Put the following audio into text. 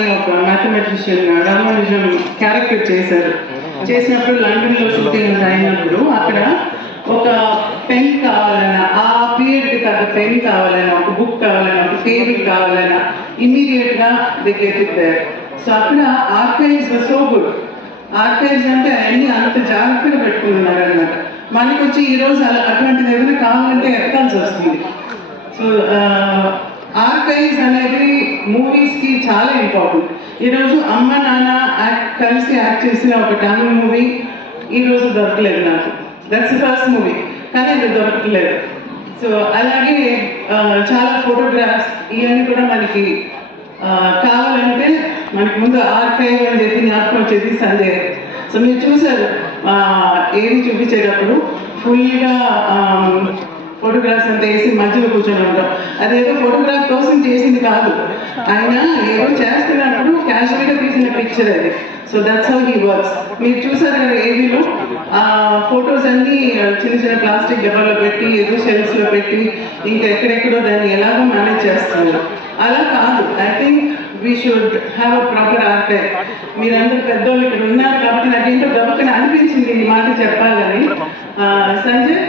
అని ఒక mathematician Ramanujam character చేసినప్పుడు లండన్లో షూటింగ్ అయినప్పుడు అక్కడ ఒక పెన్ కావాలన్నా, ఆ పీరియడ్కి తగ్గ పెన్ కావాలన్నా, ఒక బుక్ కావాలన్నా, ఒక టేబుల్ కావాలన్నా ఇమీడియట్గా they get it there. So అక్కడ ఆర్కైవ్స్ సో గుడ్. ఆర్కైవ్స్ అంటే అన్నీ అంత జాగ్రత్తగా పెట్టుకున్నారు అనమాట. మనకి వచ్చి ఈరోజు అటువంటిది ఏదైనా కావాలంటే ఎక్కాల్సి వస్తుంది. సో ఆర్కైవ్స్ అనేది మూవీస్కి చాలా ఇంపార్టెంట్. ఈరోజు అమ్మ నాన్న కలిసి యాక్ట్ చేసిన ఒక తమిళ మూవీ ఈరోజు దొరకలేదు నాకు. దట్స్ ఫస్ట్ మూవీ, కానీ అది దొరకలేదు. సో అలాగే చాలా ఫోటోగ్రాఫ్స్ ఇవన్నీ కూడా మనకి కావాలంటే మనకి ముందు ఆర్కైవ్ అని చెప్పి జ్ఞాపకం వచ్చేది సంజయ్. సో మీరు చూసారు ఏది చూపించేటప్పుడు ఫుల్గా ఫోటోగ్రాఫ్స్ అంతా వేసి మధ్యలో కూర్చొని ఉంటాం. అదేదో ఫోటోగ్రాఫ్ కోసం చేసింది కాదు, ఆయన ఏదో చేస్తున్నప్పుడు క్యాజువల్గా తీసిన పిక్చర్ అది. So that's how he works. మీరు చూసారు కదా ఏవీలో ఫొటోస్ అన్నీ చిన్న చిన్న ప్లాస్టిక్ డబ్బాలో పెట్టి ఏదో షెల్ఫ్స్లో పెట్టి ఇంకా ఎక్కడెక్కడో దాన్ని ఎలాగో మేనేజ్ చేస్తున్నారు. అలా కాదు. I think we should have a proper archive. మీరందరూ పెద్దోళ్ళు ఇక్కడ ఉన్నారు కాబట్టి నాకేంటో గబక్కన అనిపించింది ఈ మాట చెప్పాలని. సంజయ్